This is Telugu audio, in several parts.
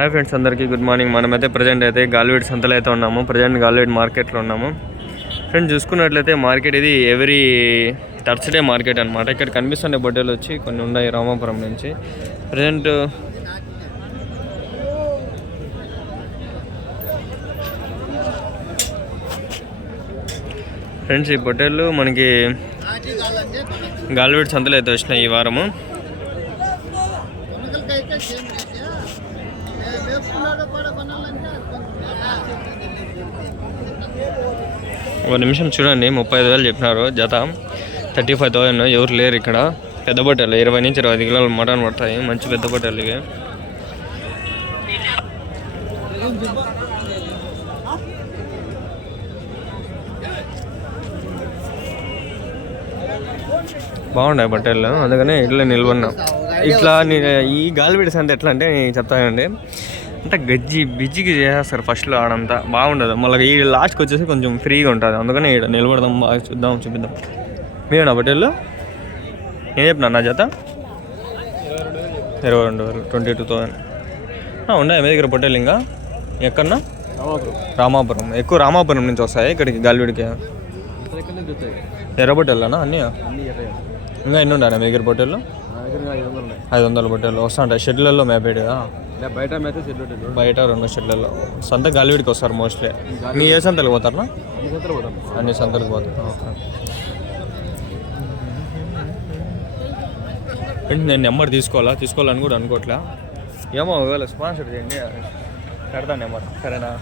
హాయ్ ఫ్రెండ్స్, అందరికీ గుడ్ మార్నింగ్. మనమైతే ప్రజెంట్ అయితే గాలివీడ్ సంతలో అయితే ఉన్నాము. ప్రజెంట్ గాలివీడ్ మార్కెట్లో ఉన్నాము. ఫ్రెండ్స్ చూసుకున్నట్లయితే మార్కెట్ ఇది ఎవ్రీ థర్స్డే మార్కెట్ అనమాట. ఇక్కడ కనిపిస్తున్న బొడ్డలు వచ్చి కొన్ని ఉన్నాయి రామాపురం నుంచి. ప్రజెంట్ ఫ్రెండ్స్ ఈ బొట్టెలు మనకి గాలివీడ్ సంతలో అయితే వచ్చినాయి ఈ వారము. ఒక నిమిషం చూడండి, 35,000 చెప్పినారు జత. 35,000. ఎవరు లేరు ఇక్కడ. పెద్ద బొట్టెలు 20 నుంచి 25 కిలోల మటన్ పడతాయి. మంచి పెద్ద బొట్టెలు ఇవి. బాగున్నాయి బట్టలు, అందుకనే ఇట్లా నిల్వన్నాం. ఇట్లా ఈ గాలివీడ్ సంత ఎట్లా అంటే నేను చెప్తానండి, అంటే బిజ్జికి చేసేస్తారు ఫస్ట్లో. ఆడంతా బాగుండదు, మళ్ళీ ఈ లాస్ట్కి వచ్చేసి కొంచెం ఫ్రీగా ఉంటుంది. అందుకని ఇక్కడ నిలబడదాం, బాగా చూపిద్దాం. మీరేనా బట్టలు? ఏం చెప్పినా నా జత 22,000, 22,000 ఉన్నాయి. మీ దగ్గర బొట్టెలు ఇంకా ఎక్కడన్నా? రామాపురం. ఎక్కువ రామాపురం నుంచి వస్తాయి ఇక్కడికి గాలివీడికి. ఎర్ర బొట్టెలనా అన్నీ? ఇంకా ఎన్ని ఉన్నాయా మీ దగ్గర బొట్టెలు? 500 బొట్టెలు వస్తా ఉంటాయి షెడ్లలో మేపేడుగా. బయట 2 షెడ్లలో. సంత గాలివీడికి వస్తారు మోస్ట్లీ. మీ ఏ సంతలకు పోతారా? అన్ని సంతలకు పోతారు. ఓకే. నేను నెంబర్ తీసుకోవాలని కూడా అనుకోవట్లే. ఏమో ఒకవేళ స్పాన్సర్ చేయండి, పెడతాను నెంబర్. సరేనా?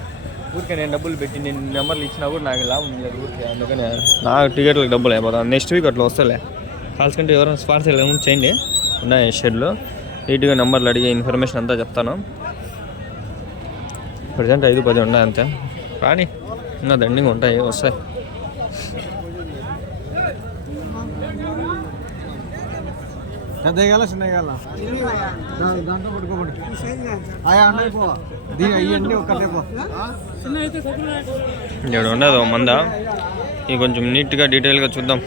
ఊరికే నేను డబ్బులు పెట్టి నేను నెంబర్లు ఇచ్చినా కూడా నాకు లాభం లేదు ఊరికే. అందుకని నాకు టికెట్లకు డబ్బులు అయిపోతాను. నెక్స్ట్ వీక్ అట్లా వస్తలే. కాల్స్ కంటే ఎవరైనా స్పాన్సర్ ఏమైనా చేయండి. ఉన్నాయి షెడ్లో. నీట్గా నెంబర్లు అడిగే ఇన్ఫర్మేషన్ అంతా చెప్తాను. ప్రజెంట్ 5-10 ఉన్నాయి అంతే. కానీ ఇంకా దండిగా ఉంటాయి, వస్తాయి. ఇక్కడ ఉండదు మంద. ఇది కొంచెం నీట్గా డీటెయిల్గా చూద్దాం.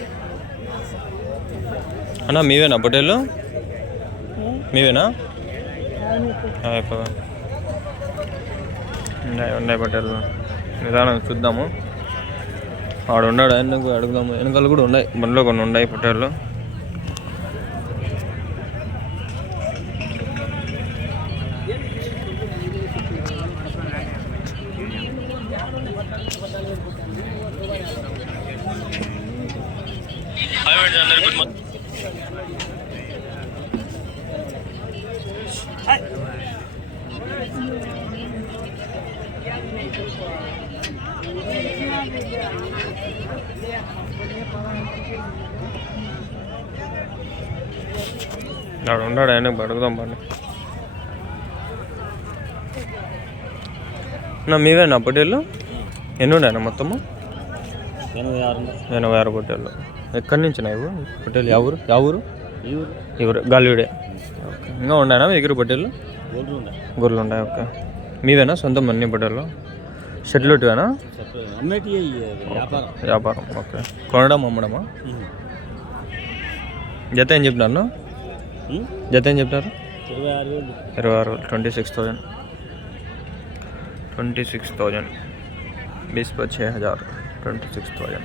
అన్నా మీవేనా పొట్టేళ్ళు? మీవేనా? ఉన్నాయి పొట్టేళ్ళు. నిదానం చూద్దాము. ఆడు ఉన్నాడు, ఎందుకు అడుగుదాము. వెనకాల కూడా ఉన్నాయి, బండ్లో కొన్ని ఉన్నాయి పొట్టేళ్ళు. ఆడు ఉన్నాడు, ఆయన అడుగుదాం పండి. మీవేనా పొట్టేళ్ళు? ఎన్ని ఉన్నాయన్నా మొత్తము? 86 పొట్టేళ్ళు. ఎక్కడి నుంచి ఇవి పొట్టేళ్ళు? ఎవరు గాలివీడే. ఓకే. ఇంకా ఉన్నాయన్నా మీ దగ్గర పొట్టేళ్ళు? గొర్రెలు ఉన్నాయి. ఓకే. మీవేనా సొంతం అన్ని పొట్టేళ్ళు? షెడ్లోటివేనా? వ్యాపారం. ఓకే. కొనడం అమ్మడమా? జత ఏం చెప్పినారు? 26,000. 26,000. 26,000 20 पर 6,000. 26,000.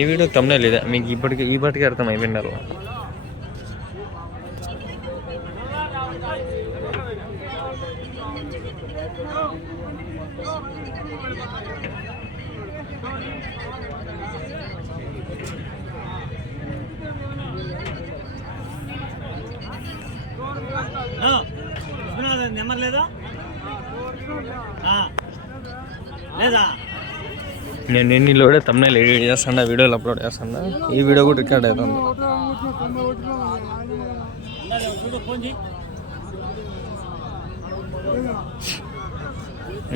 ఈ వీడియో తమ్మునే లేదా మీకు ఇప్పటికే అర్థం అయిపోయిండారు. నెంబర్ లేదా? లేదా నేను ఎన్నిలో కూడా తమ్మునే ఎడిట్ చేస్తాను, వీడియోలు అప్లోడ్ చేస్తాను. ఈ వీడియో కూడా రికార్డ్ అవుతుంది.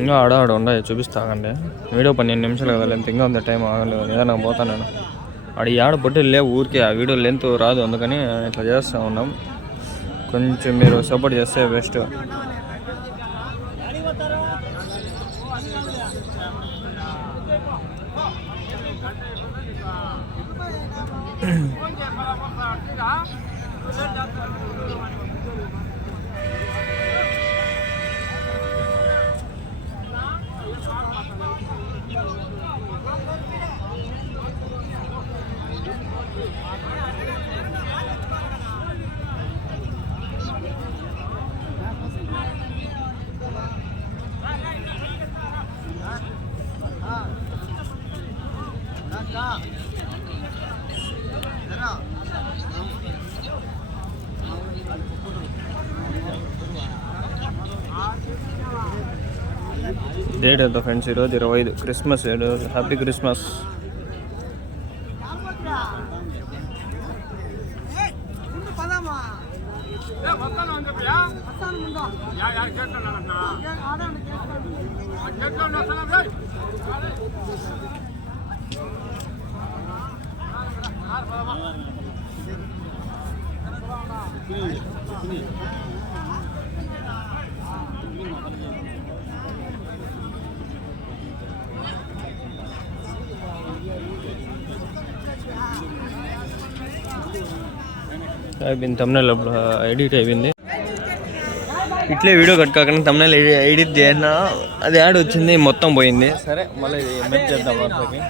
ఇంకా ఆడ ఉన్నాయి, చూపిస్తాకండి. వీడియో 12 నిమిషాలు కదా, లెంత్ ఇంకా ఉంది, టైం ఆగలేదు. ఏదైనా పోతాను నేను. ఆడ ఆడ పొట్టి లేవు ఊరికే, ఆ వీడియో లెంత్ రాదు. అందుకని ఇట్లా చేస్తూ ఉన్నాం. కొంచెం మీరు సపోర్ట్ చేస్తే బెస్ట్. డేట్ ఎంత ఫ్రెండ్స్? ఈరోజు 25 క్రిస్మస్. ఈరోజు హ్యాపీ క్రిస్మస్. అయిపోయింది తమ్నెల్ ఎడిట్ అయిపోయింది. ఇట్లే వీడియో కట్ కాకుండా తమ్నెల్ ఎడిట్ చేసినా అది యాడ్ వచ్చింది, మొత్తం పోయింది. సరే మళ్ళీ మెట్ చేద్దాం.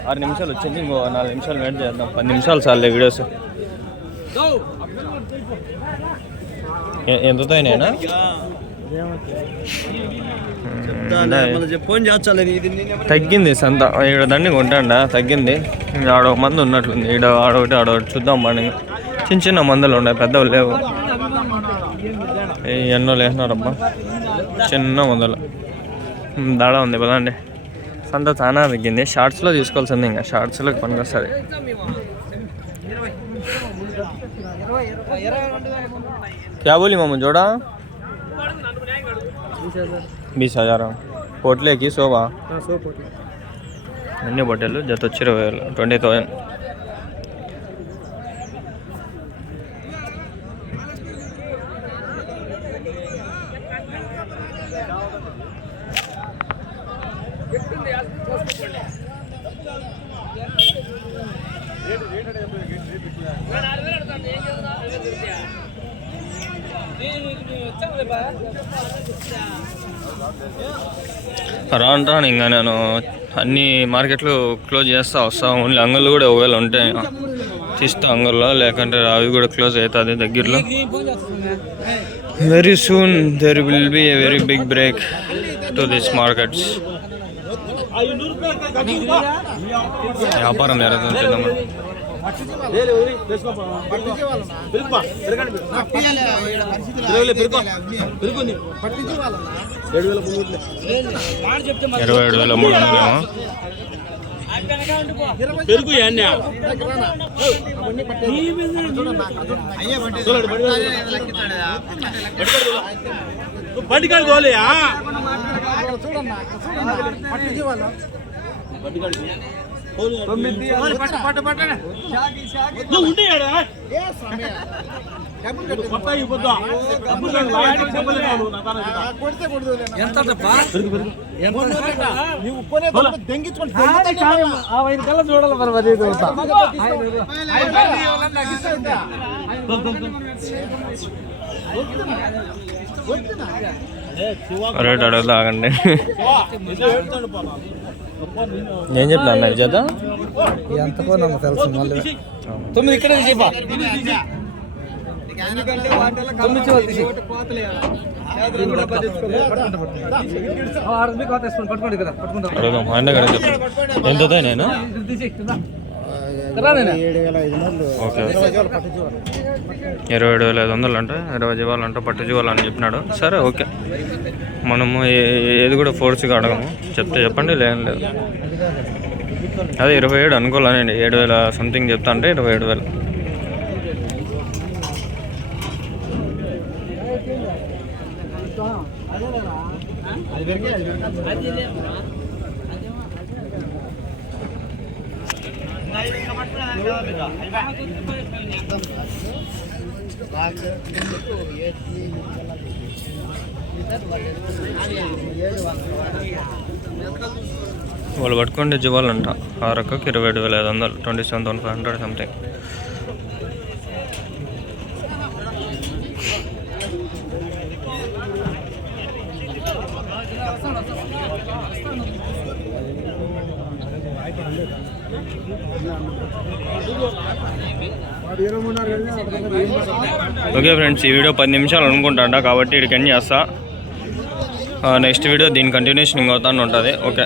6 నిమిషాలు వచ్చింది, ఇంకో 4 నిమిషాలు మెట్ చేద్దాం. 10 నిమిషాలు చాలే వీడియోస్. ఎంతతో అయినా తగ్గింది సంత. ఈడ దండి కొంటాండా తగ్గింది. ఆడ ఒక మంది ఉన్నట్లుంది. ఈడ ఆడొకటి ఆడొకటి చూద్దాం. బాగా చిన్న చిన్న మందులు ఉన్నాయి, పెద్దవి లేవు. ఎన్నో లేసినారబ్బా చిన్న మందులు. దాడా ఉంది పదండి. సంత చాలా తగ్గింది. షార్ట్స్లో తీసుకోవాల్సింది, ఇంకా షార్ట్స్లోకి పనికి వస్తుంది. क्या बोली मामू जोड़ा? 20,000 पोटले की 100 అన్ని బట్టలు జత వచ్చి 20,000. రాను ఇంకా నేను అన్ని మార్కెట్లు క్లోజ్ చేస్తా వస్తా. ఓన్లీ అంగళ్ళు కూడా ఒకవేళ ఉంటే తీస్తా అంగల్లో, లేకంటే అవి కూడా క్లోజ్ అవుతుంది దగ్గరలో. Very soon there will be a very big break to this markets. వ్యాపారం జరుగుతుంది. పట్టికాడు తోలేయా చూడాలి రేట్ అడగదా ఆగండి. ఏం చెప్పినా అన్న చేత ఎంతకో నాకు తెలుసు. మళ్ళీ 9 ఇక్కడ అడుగుదాం. ఆయన కదా ఎంత నేను ఓకే 27,500 అంటే 20 జీవాలు అంటే పట్టు జీవాలు అని చెప్పినాడు. సరే ఓకే, మనము ఏది కూడా ఫోర్స్గా అడగము. చెప్తే చెప్పండి, లేదు అదే 27 అనుకోలేనండి. 7,000 సంథింగ్ చెప్తా అంటే 27,000. వాళ్ళు పట్టుకుంటే జీవాలంట. ఆ రకకి 27,500, 27,500 సంథింగ్. ఓకే ఫ్రెండ్స్, ఈ వీడియో 10 నిమిషాలు అనుకుంటా కాబట్టి ఇక్కడికి ఎండ్ చేస్తా. నెక్స్ట్ వీడియో దీని కంటిన్యూషన్ ఇంకొతాను ఉంటుంది. ఓకే.